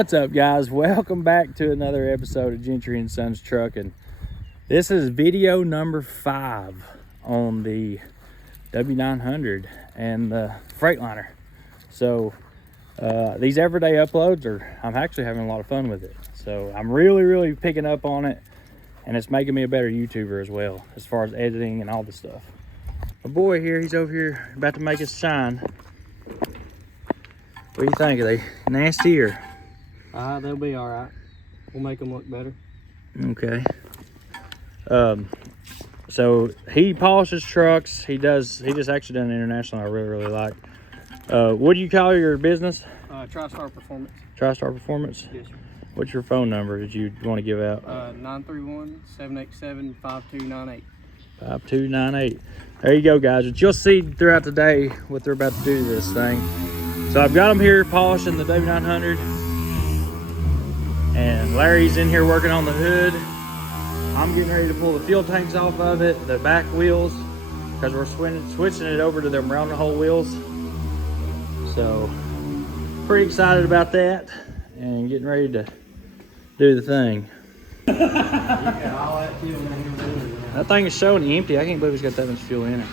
What's up, guys? Welcome back to another episode of Gentry and Sons Trucking. This is video number 5 on the W900 and the Freightliner. So these everyday uploads I'm actually having a lot of fun with it. So I'm really picking up on it, and it's making me a better YouTuber as well, as far as editing and all this stuff. My boy here, he's over here about to make us shine. What do you think? Are they nasty or? They'll be all right. We'll make them look better. Okay. So he polishes trucks. He just actually done an international I really like. What do you call your business? TriStar Performance. TriStar Performance? Yes, sir. What's your phone number that you want to give out? 931-787-5298. 5298. There you go, guys. But you'll see throughout the day what they're about to do to this thing. So I've got them here polishing the W900. And Larry's in here working on the hood. I'm getting ready to pull the fuel tanks off of it, the back wheels, because we're switching it over to them round the hole wheels. So pretty excited about that and getting ready to do the thing. That thing is showing empty. I can't believe it's got that much fuel in it.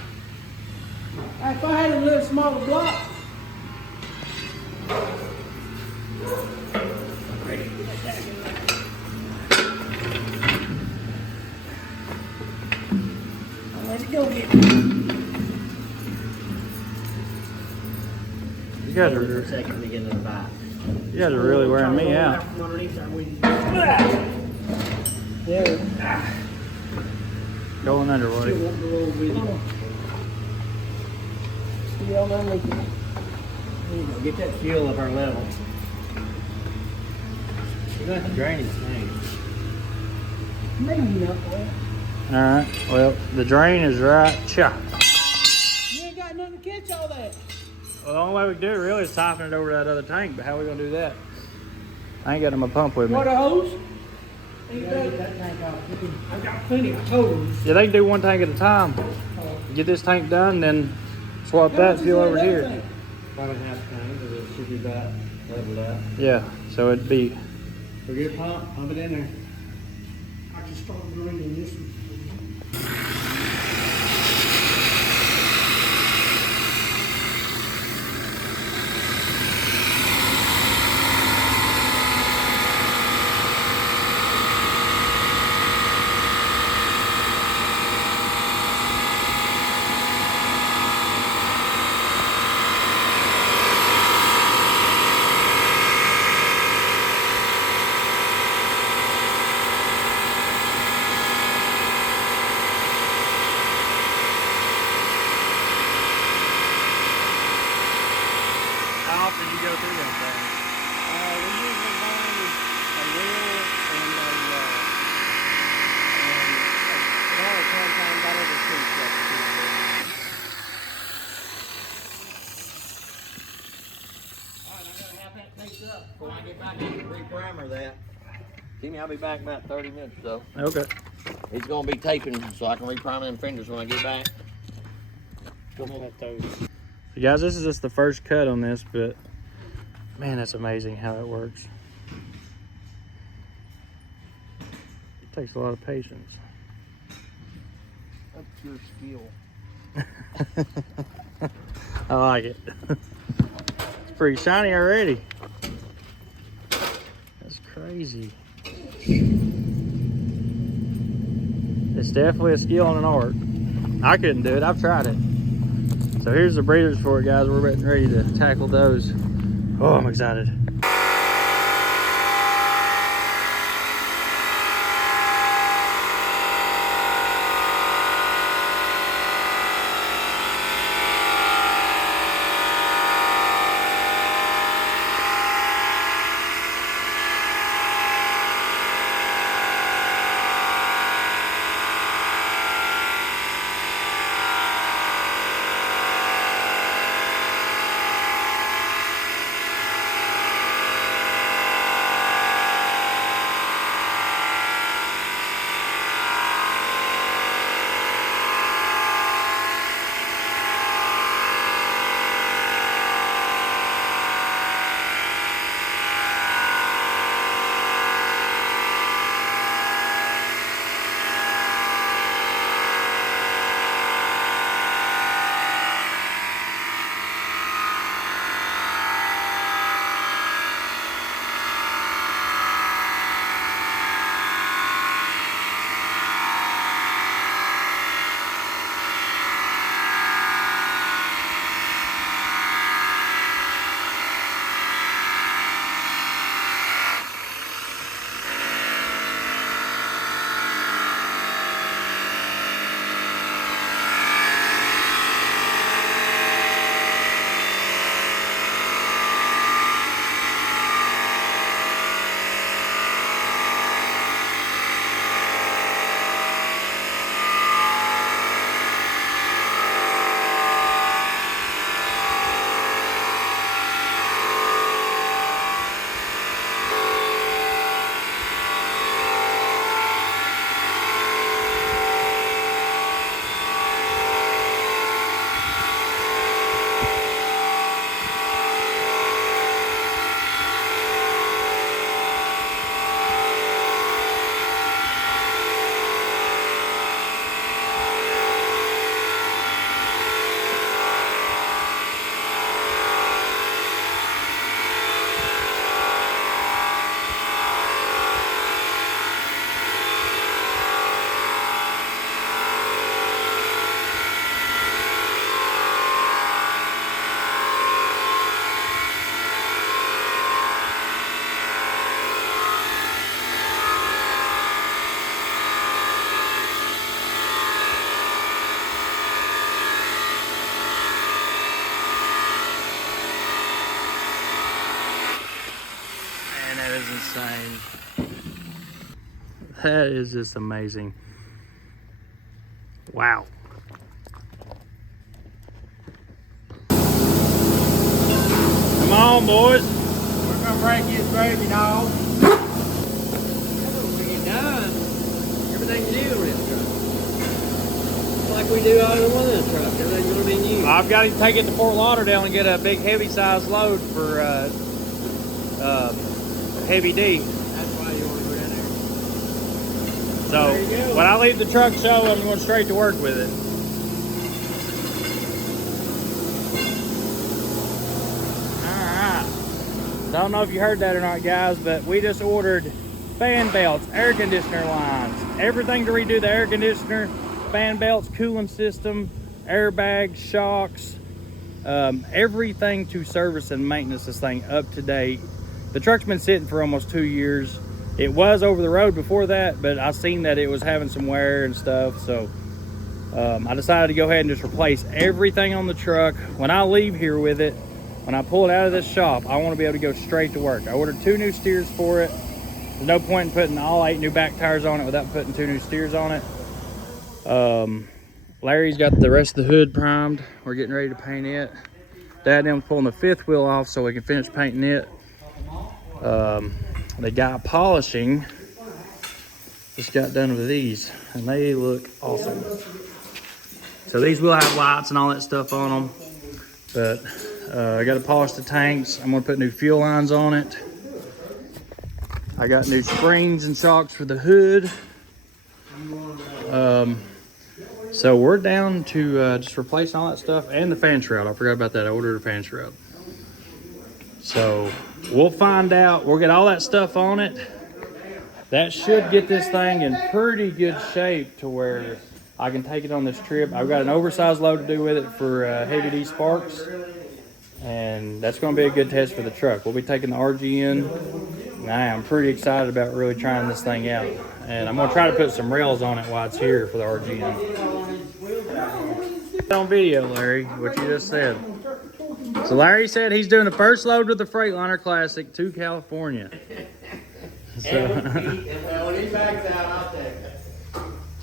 If I had a little smaller block. Let's go get it. You guys are really wearing me out. Going under, Woody. Get that fuel up our level. You're going to have to drain this thing. Maybe not. Alright, well, the drain is right. Cha. You ain't got nothing to catch all that. Well, the only way we can do it really is siphon it over to that other tank, but how are we going to do that? I ain't got my pump with me. Water hose? Get that tank off. I've got plenty of hose. Yeah, they can do one tank at a time. Get this tank done, then swap that fuel over here. About a half tank, but it should be about leveled out. Yeah, so it'd be. So get a pump it in there. I just started draining this one. How often do you go through them things? We usually run a wheel and sometimes about every 2 seconds. Alright, I gotta have that taped up before I get back in and re-primer that. Jimmy, I'll be back in about 30 minutes though. Okay. He's gonna be taping so I can re-primer them fenders when I get back. So guys, this is just the first cut on this, but man, that's amazing how it works. It takes a lot of patience. That's pure skill. I like it. It's pretty shiny already. That's crazy. It's definitely a skill and an art. I couldn't do it. I've tried it. So here's the breathers for it, guys. We're getting ready to tackle those. Oh, I'm excited. is insane. That is just amazing. Wow. Come on, boys. We're gonna break his gravy dog. When you're done, everything's new in this truck. Like we do all in one of the trucks, everything's gonna be new. I've got to take it to Fort Lauderdale and get a big heavy size load for heavy D. That's why you want to go down there. So when I leave the truck show, I'm going straight to work with it. Alright. Don't know if you heard that or not, guys, but we just ordered fan belts, air conditioner lines, everything to redo the air conditioner, fan belts, cooling system, airbags, shocks, everything to service and maintenance this thing up to date. The truck's been sitting for almost 2 years. It was over the road before that, but I seen that it was having some wear and stuff, so I decided to go ahead and just replace everything on the truck. When I leave here with it, when I pull it out of this shop, I want to be able to go straight to work. I ordered 2 new steers for it. There's no point in putting all 8 new back tires on it without putting 2 new steers on it. Larry's got the rest of the hood primed. We're getting ready to paint it. Dad and him's pulling the 5th wheel off so we can finish painting it. The guy polishing just got done with these and they look awesome. So these will have lights and all that stuff on them, but I got to polish the tanks. I'm going to put new fuel lines on it. I got new springs and shocks for the hood. So we're down to just replace all that stuff and the fan shroud. I forgot about that. I ordered a fan shroud. So we'll find out. We'll get all that stuff on it. That should get this thing in pretty good shape to where I can take it on this trip. I've got an oversized load to do with it for heavy D sparks. And that's going to be a good test for the truck. We'll be taking the RG in. And I am pretty excited about really trying this thing out. And I'm going to try to put some rails on it while it's here for the RG in. On video, Larry, what you just said. So Larry said he's doing the first load with the Freightliner Classic to California.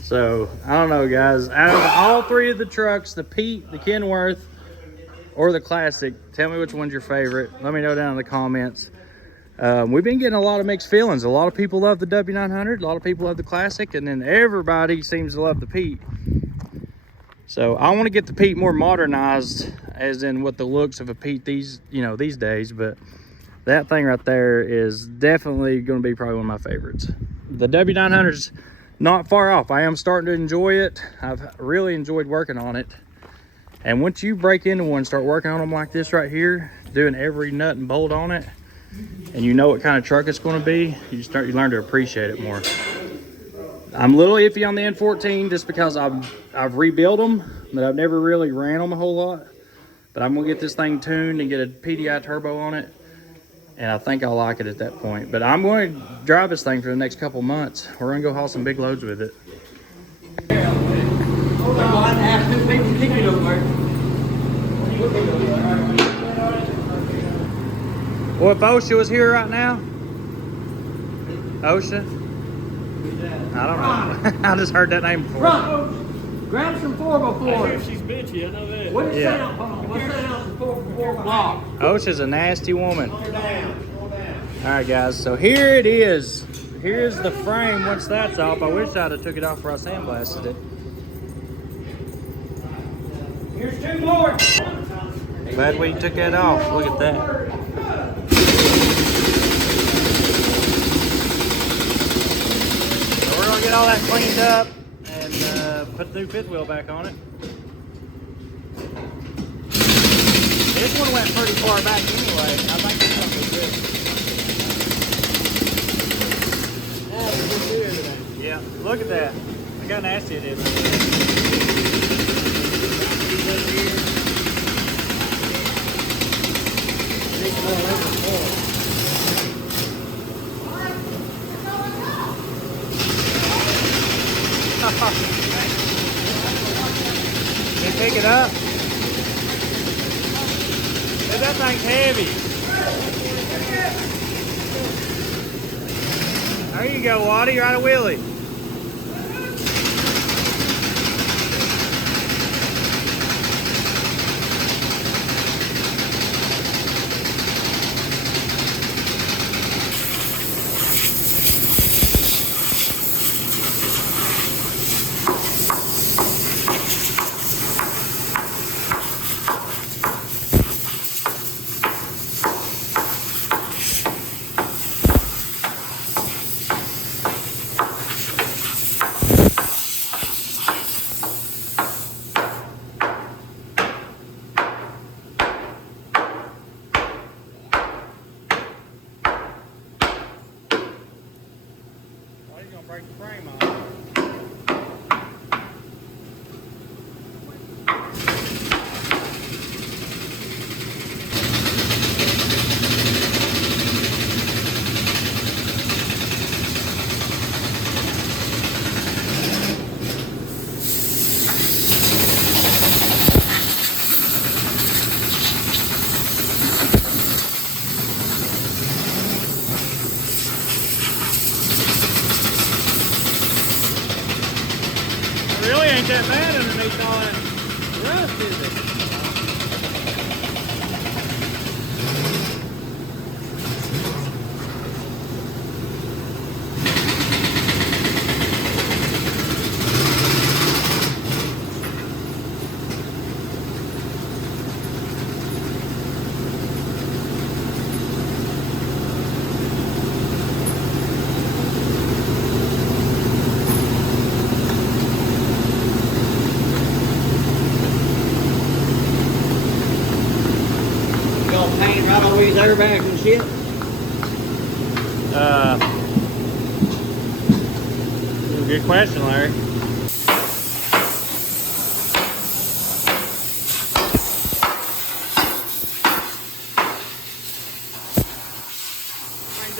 So I don't know, guys. Out of all 3 of the trucks, the Pete, the Kenworth, or the Classic, tell me which one's your favorite. Let me know down in the comments. We've been getting a lot of mixed feelings. A lot of people love the W900, a lot of people love the Classic, and then everybody seems to love the Pete. So I want to get the Pete more modernized, as in what the looks of a Pete these days, but that thing right there is definitely going to be probably one of my favorites. The W900's not far off. I am starting to enjoy it. I've really enjoyed working on it. And once you break into one, start working on them like this right here, doing every nut and bolt on it, and you know what kind of truck it's going to be, you learn to appreciate it more. I'm a little iffy on the N14 just because I've rebuilt them, but I've never really ran them a whole lot. But I'm gonna get this thing tuned and get a PDI turbo on it, and I think I'll like it at that point. But I'm going to drive this thing for the next couple months. We're gonna go haul some big loads with it. Hold on, ask 2 people to keep it over. Well, if OSHA was here right now, OSHA, I don't know. I just heard that name before. Grab some 4x4. I hear she's bitchy, I know that. What's the Yeah. sound? Hold on. What's the sound of 4x4 block? OSHA's a nasty woman. Slow down. All right, guys, so here it is. Here's the frame once that's off. I wish I'd have took it off before I sandblasted it. Here's 2 more. Glad we took that off. Look at that. So we're gonna get all that cleaned up and put the new 5th wheel back on it. This one went pretty far back anyway. I think this one was good. Yeah, look at that. Look how nasty it is. Can you pick it up? That thing's heavy. There you go, Waddy. Right a wheelie. Break the frame off. Really ain't that bad underneath all that rust, is it? Paint right over these airbags and shit. Good question, Larry. Brings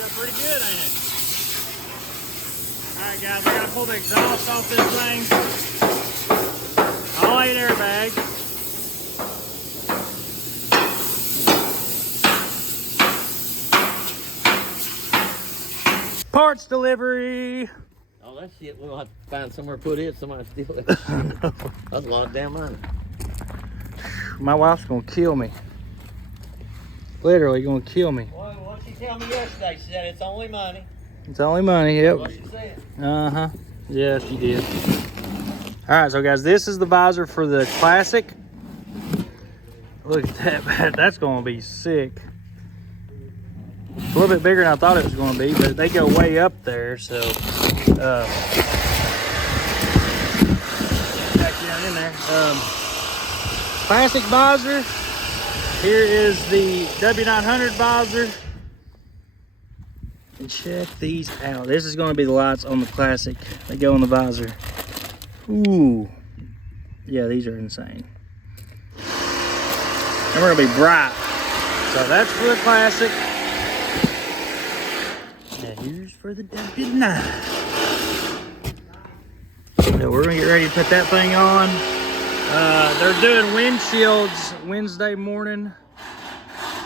up pretty good, ain't it? Alright guys, I gotta pull the exhaust off this thing. All 8 airbags. Parts delivery. Oh, that shit, we'll have to find somewhere to put it. Somebody steal it. That's a lot of damn money. My wife's gonna kill me. Literally gonna kill me. Well, what she told me yesterday, she said it's only money. It's only money, yep. That's what she said. Uh-huh. Yeah, she did. Alright, so guys, this is the visor for the Classic. Look at that. That's gonna be sick. It's a little bit bigger than I thought it was going to be, but they go way up there, so back down in there. Classic visor. Here is the W900 visor. And check these out. This is going to be the lights on the Classic. They go on the visor. Ooh. Yeah, these are insane. And we're going to be bright. So that's for the Classic. Here's for the W9. So we're gonna get ready to put that thing on. They're doing windshields Wednesday morning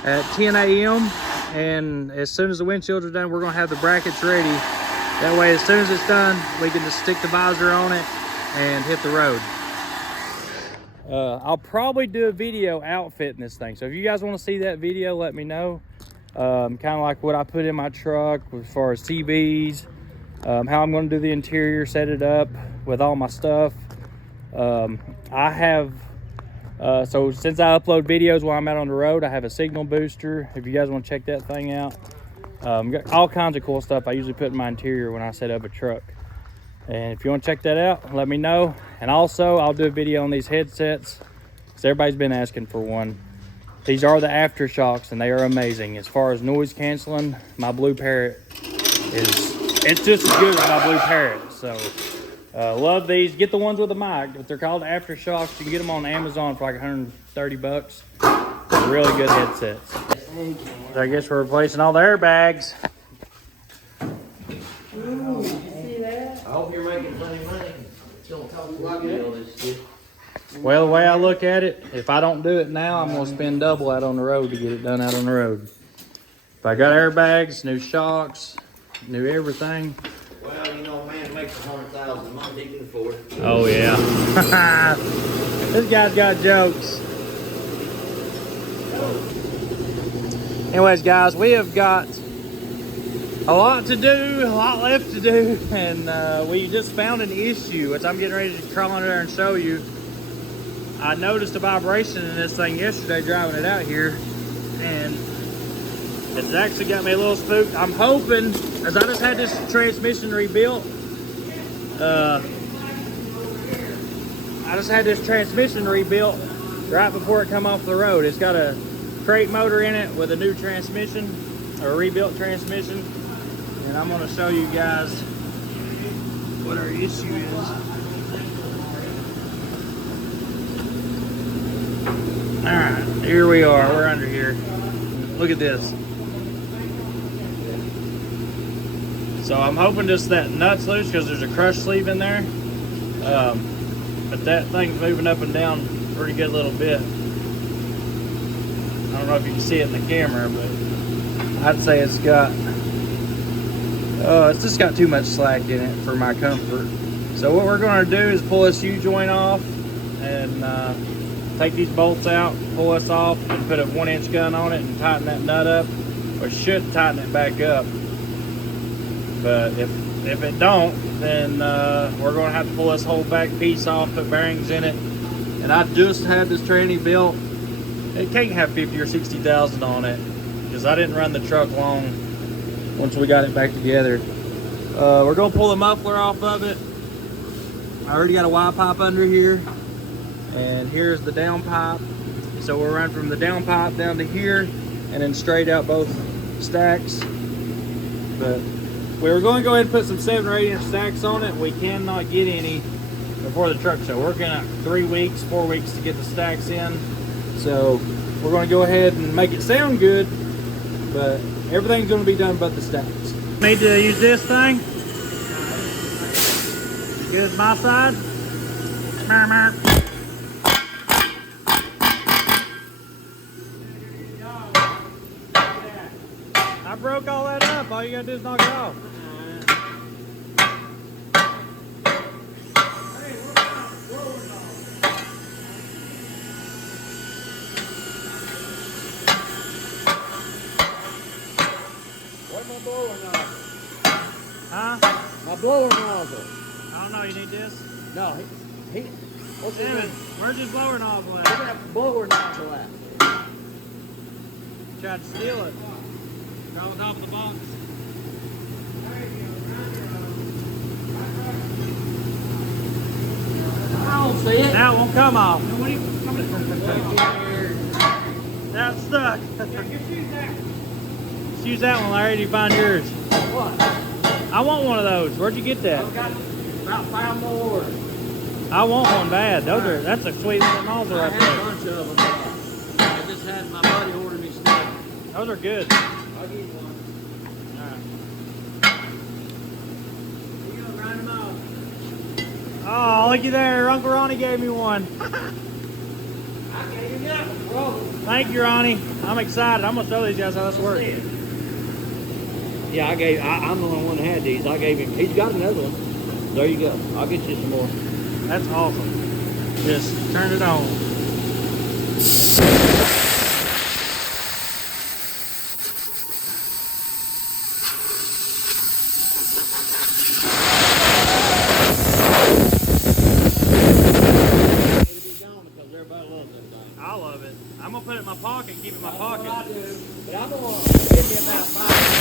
at 10 a.m. And as soon as the windshields are done, we're gonna have the brackets ready. That way, as soon as it's done, we can just stick the visor on it and hit the road. I'll probably do a video outfitting this thing. So if you guys want to see that video, let me know. Kind of like what I put in my truck as far as CVs, how I'm going to do the interior, set it up with all my stuff. I have, so since I upload videos while I'm out on the road, I have a signal booster. If you guys want to check that thing out, got all kinds of cool stuff I usually put in my interior when I set up a truck. And if you want to check that out, let me know. And also, I'll do a video on these headsets because everybody's been asking for one. These are the Aftershocks, and they are amazing. As far as noise canceling, my Blue Parrot it's just as good as my Blue Parrot. So, love these. Get the ones with the mic. If they're called Aftershocks, you can get them on Amazon for like 130 bucks. They're really good headsets. So I guess we're replacing all the airbags. Ooh, did you see that? I hope you're making plenty of money. Don't talk about this shit. Well, the way I look at it, if I don't do it now, I'm going to spend double out on the road to get it done out on the road. If I got airbags, new shocks, Knew everything. Well, you know, a man makes 100,000 a month, he can afford it. Oh yeah. This guy's got jokes. Anyways, guys, we have got a lot to do, a lot left to do, and we just found an issue, which I'm getting ready to crawl under there and show you. I noticed a vibration in this thing yesterday driving it out here, and it's actually got me a little spooked. I'm hoping, as I just had this transmission rebuilt, right before it come off the road. It's got a crate motor in it with a new transmission, or a rebuilt transmission, and I'm going to show you guys what our issue is. All right, here we are. We're under here. Look at this. So I'm hoping just that nut's loose because there's a crush sleeve in there. But that thing's moving up and down pretty good little bit. I don't know if you can see it in the camera, but I'd say it's just got too much slack in it for my comfort. So what we're going to do is pull this U-joint off and take these bolts out, pull this off, and put a 1-inch gun on it and tighten that nut up, or should tighten it back up. But if it don't, then we're going to have to pull this whole back piece off, put bearings in it. And I just had this tranny built. It can't have 50 or 60,000 on it because I didn't run the truck long once we got it back together. We're going to pull the muffler off of it. I already got a Y pipe under here, and here's the down pipe. So we'll run from the down pipe down to here and then straight out both stacks. But we were going to go ahead and put some 7 or 8 inch stacks on it. We cannot get any before the truck show. We're working at 3 weeks, 4 weeks to get the stacks in. So we're going to go ahead and make it sound good, but everything's going to be done but the stacks. Need to use this thing. Good as my side. I broke all that up. All you gotta do is knock it off. Where's my blower nozzle? Huh? My blower nozzle. I don't know. You need this? No, he what's Damn his it. name? Where's his blower nozzle Where's at? that blower nozzle at? Tried to steal it. Right on top of the box. I don't see it. Now it won't come off. Now it's stuck. Let's use that one, Larry. Did you find yours? What? I want one of those. Where'd you get that? I've got about 5 more. I want one bad. That's a sweet little nozzle I right had a there. bunch of them. I just had my buddy order me stuff. Those are good. I'll give you one. All right. You gonna grind them off? Oh, looky there. Uncle Ronnie gave me one. I gave you that one, bro. Thank you, Ronnie. I'm excited. I'm going to show these guys how this works. Yeah, I'm the only one that had these. I gave him, he's got another one. There you go. I'll get you some more. That's awesome. Just turn it on. It'll be gone because everybody loves that thing. I love it. I'm going to put it in my pocket and keep it in my pocket. That's what I do. But I'm going to give me about 5.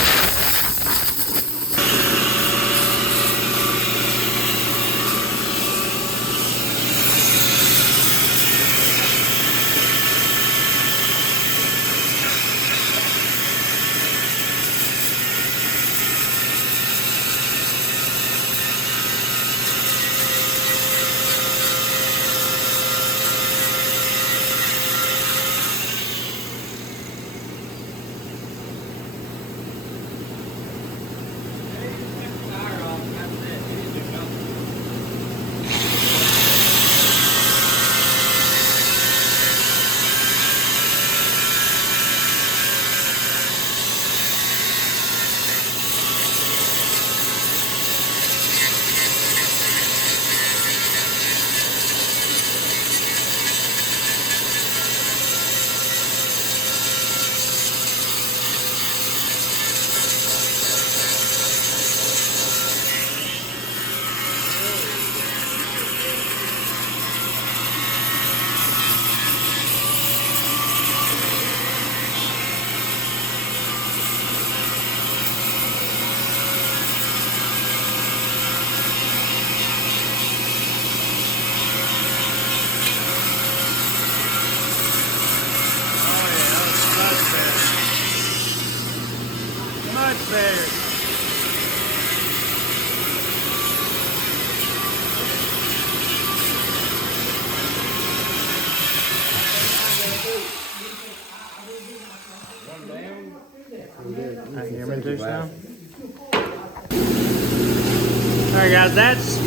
Alright guys, that's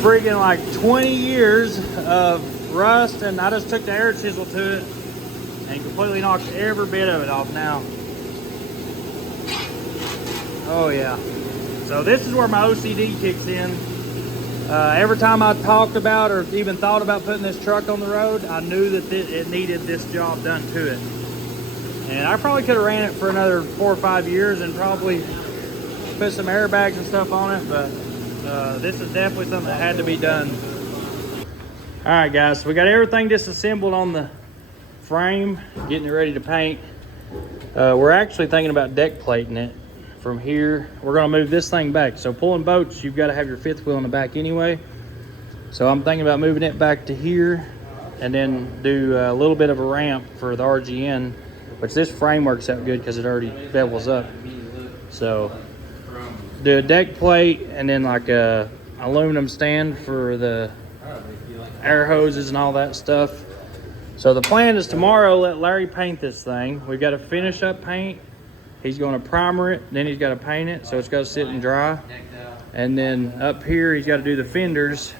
friggin' like 20 years of rust, and I just took the air chisel to it and completely knocked every bit of it off now. Oh yeah. So this is where my OCD kicks in. Every time I talked about or even thought about putting this truck on the road, I knew that it needed this job done to it. And I probably could have ran it for another 4 or 5 years and probably put some airbags and stuff on it, but this is definitely something that had to be done. All right guys, so we got everything disassembled on the frame, getting it ready to paint. We're actually thinking about deck plating it. From here, we're gonna move this thing back. So pulling boats, you've got to have your fifth wheel in the back anyway. So I'm thinking about moving it back to here and then do a little bit of a ramp for the RGN, which this frame works out good because it already bevels up. So do a deck plate and then like a aluminum stand for the air hoses and all that stuff. So the plan is tomorrow, let Larry paint this thing. We've got to finish up paint. He's going to primer it, then he's got to paint it, so it's got to sit and dry. And then up here, he's got to do the fenders.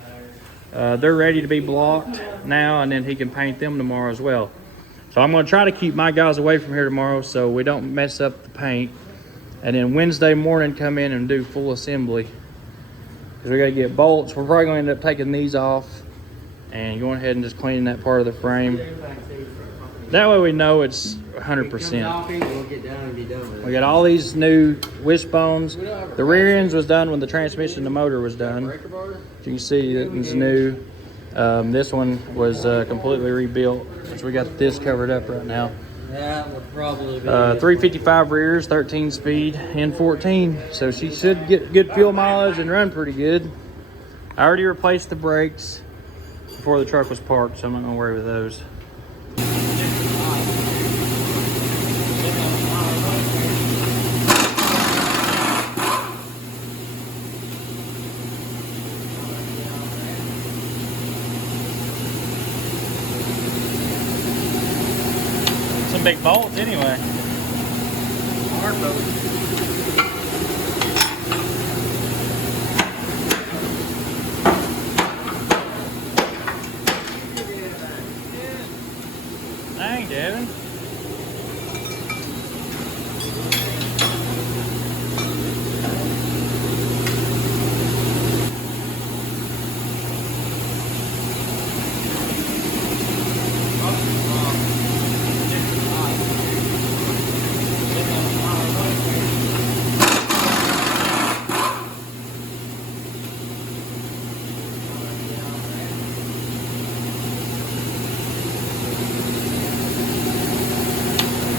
They're ready to be blocked now, and then he can paint them tomorrow as well. So I'm going to try to keep my guys away from here tomorrow so we don't mess up the paint. And then Wednesday morning, come in and do full assembly. Because we got to get bolts. We're probably going to end up taking these off and going ahead and just cleaning that part of the frame. That way we know it's 100%. We got all these new wishbones. The rear ends was done when the transmission and the motor was done. As you can see, it's new. This one was completely rebuilt, which we got this covered up right now. That would probably be 355 rears, 13 speed, N14. So she should get good fuel mileage and run pretty good. I already replaced the brakes before the truck was parked, so I'm not gonna worry with those. Some big bolts anyway. hard boat. Dang, Devin.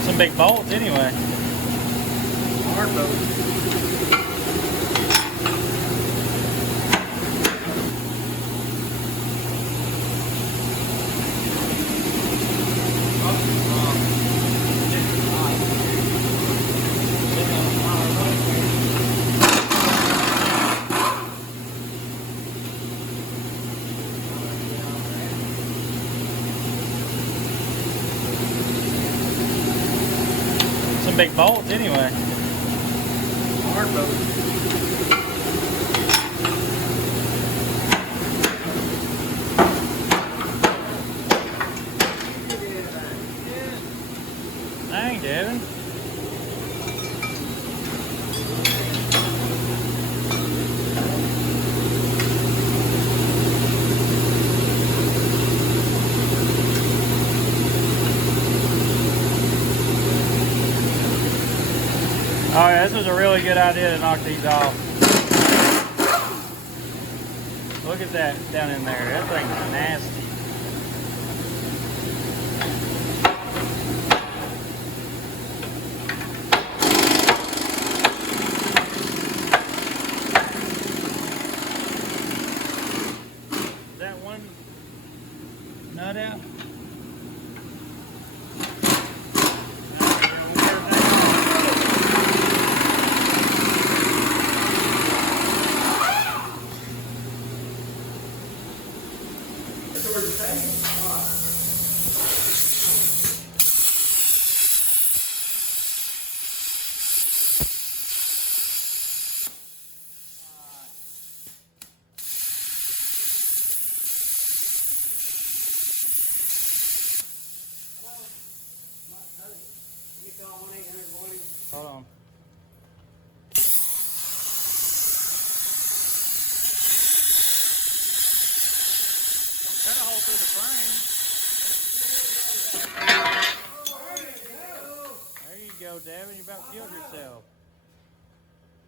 Some big bolts anyway. Hard boat. Some big bolts anyway. Hard boat. Dang, Devin. Oh yeah, this was a really good idea to knock these off. Look at that down in there. That thing's nasty. Is that one nut out? the frame. There you go, Devin. You about killed yourself.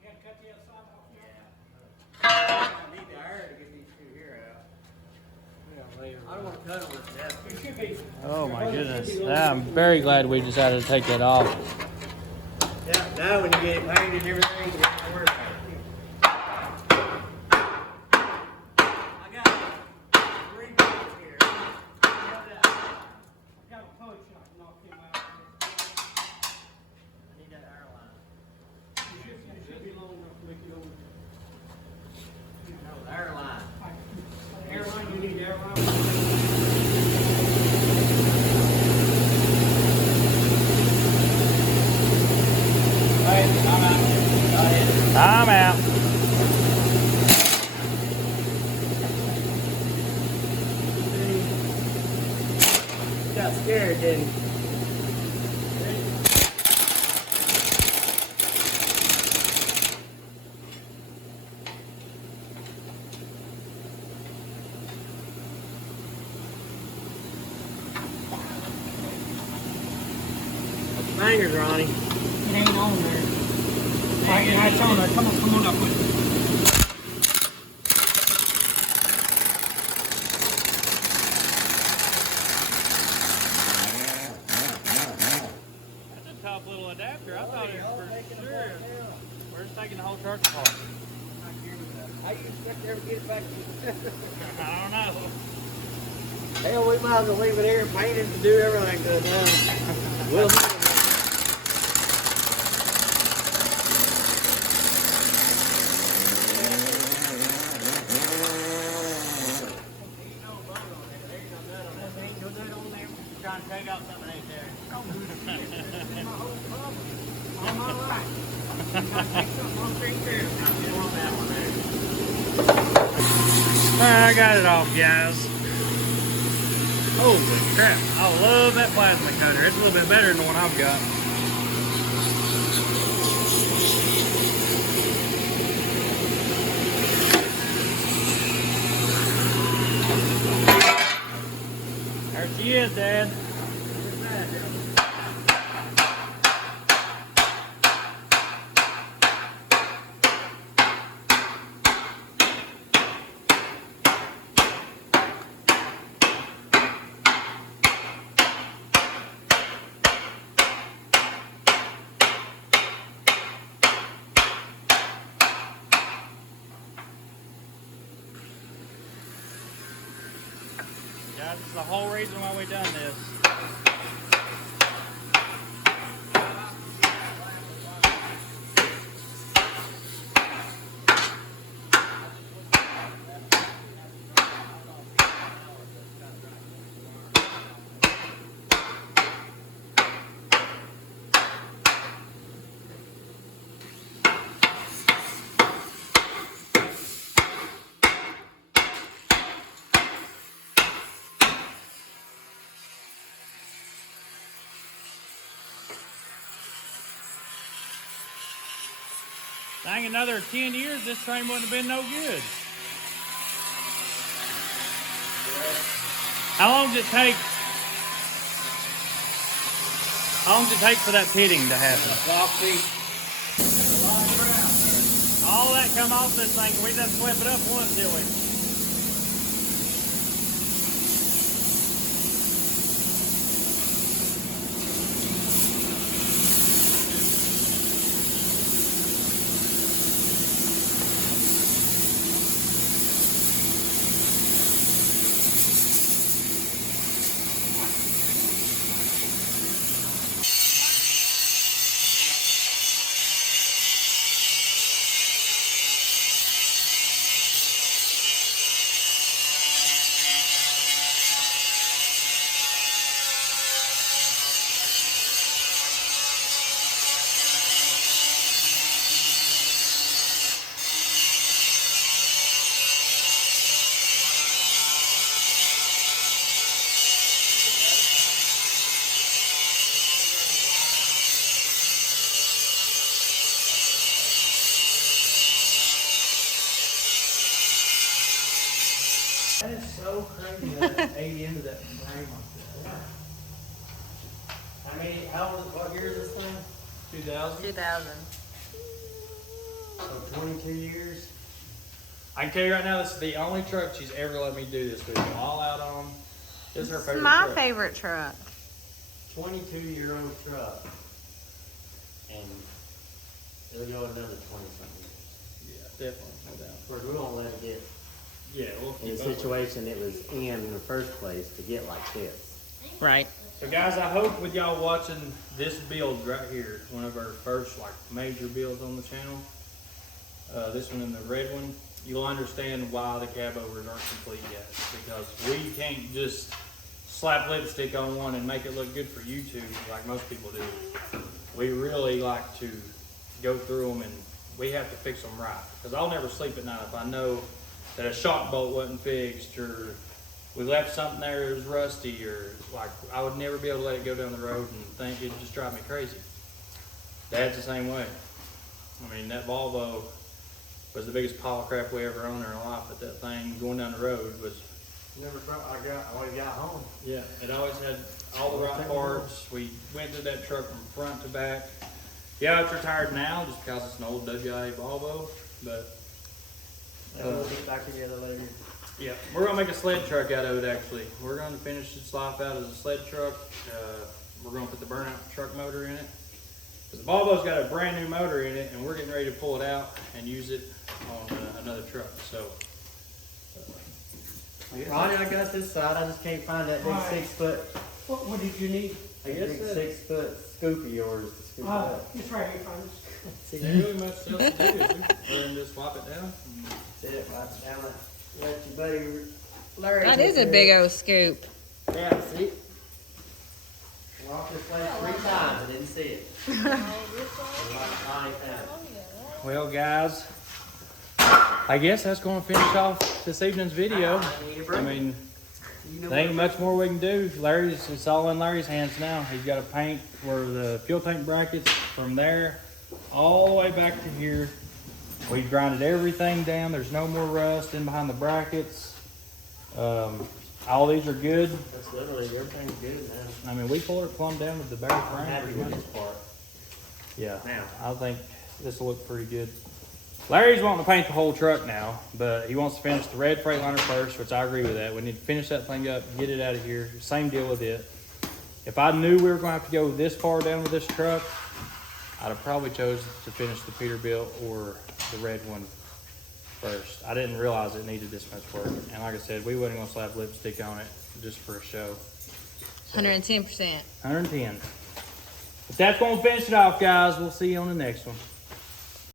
You gotta cut the other side off. I need the iron to get these two here out. I don't want to cut them with that. It should be. Oh my goodness. I'm very glad we decided to take that off. Yeah, now when you get it painted and everything, you don't have to worry about it. I got 3 bolts here. I've got a punch shot to knock him out. I need that iron line. It should be long enough to make it over. No, the iron line. Airline, you need airline. I'm out. Got scared, didn't he? Fingers, Ronnie. It ain't on there. Right, yeah, it's on there. Come on up with it. That's a tough little adapter. I thought it was for sure. We're just taking the whole truck apart. How you expect to ever get it back? I don't know. Hell, we might as well leave it here and paint it and do everything to it now. We'll do it. Trying to take out something that ain't there. All my life. You gotta take something on straight through. You want that one there. I got it off, guys. Holy crap. I love that plasma cutter. It's a little bit better than the one I've got. There she is, Dad. Guys, this is the whole reason why we done this. Dang, another 10 years, this train wouldn't have been no good. How long does it take? How long does it take for that pitting to happen? All that come off this thing, we just flip it up once, did we? so crazy that ate into that frame like that. What year is this thing? 2000. 2000. So 22 years? I can tell you right now, this is the only truck she's ever let me do this with. I'm all out on. This is her It's favorite my truck. favorite truck. 22-year-old truck. And it'll go another 20-something years. Yeah, definitely, no doubt. Of course, we won't let it get Yeah, we'll in keep the up with it. situation it was in the first place to get like this. Right. So guys, I hope with y'all watching this build right here, one of our first like major builds on the channel, this one and the red one, you'll understand why the cab overs aren't complete yet. Because we can't just slap lipstick on one and make it look good for YouTube like most people do. We really like to go through them and we have to fix them right. Because I'll never sleep at night if I know that a shock bolt wasn't fixed, or we left something there that was rusty, or like I would never be able to let it go down the road and think it'd just drive me crazy. Dad's the same way. I mean, that Volvo was the biggest pile of crap we ever owned in our life, but that thing going down the road was, I already got home. yeah, it always had all the right parts. We went through that truck from front to back. Yeah, it's retired now just because it's an old WIA Volvo, but We'll get back together later. yeah, we're gonna make a sled truck out of it. Actually, we're gonna finish its life out as a sled truck. We're gonna put the burnout truck motor in it. Because the Volvo's got a brand new motor in it, and we're getting ready to pull it out and use it on another truck. So, Ronnie, I got this side. I just can't find that big Right. 6 foot. What did you need? That Yes, big sir. 6 foot scoop of yours to scoop it up. It's right here, folks. there ain't really much else to do. We're gonna just swap it down. That's it. Wipe it down. Let your buddy Larry. That take is a care big of it. old scoop. Yeah, see? Walked this place 3 times. I didn't see it. Ronnie found it. Well, guys, I guess that's gonna finish off this evening's video. I mean, there ain't much more we can do. It's all in Larry's hands now. He's got to paint where the fuel tank brackets from there all the way back to here. We grinded everything down. There's no more rust in behind the brackets. All these are good. That's literally everything's good now. I mean, we pulled it plumb down with the bare I'm frame. happy pretty with much. this part. Yeah, Now. I think this will look pretty good. Larry's wanting to paint the whole truck now, but he wants to finish the red Freightliner first, which I agree with that. We need to finish that thing up, get it out of here. Same deal with it. If I knew we were going to have to go this far down with this truck, I'd have probably chosen to finish the Peterbilt or the red one first. I didn't realize it needed this much work. And like I said, we wasn't going to slap lipstick on it just for a show. 110%. 110. But that's going to finish it off, guys. We'll see you on the next one.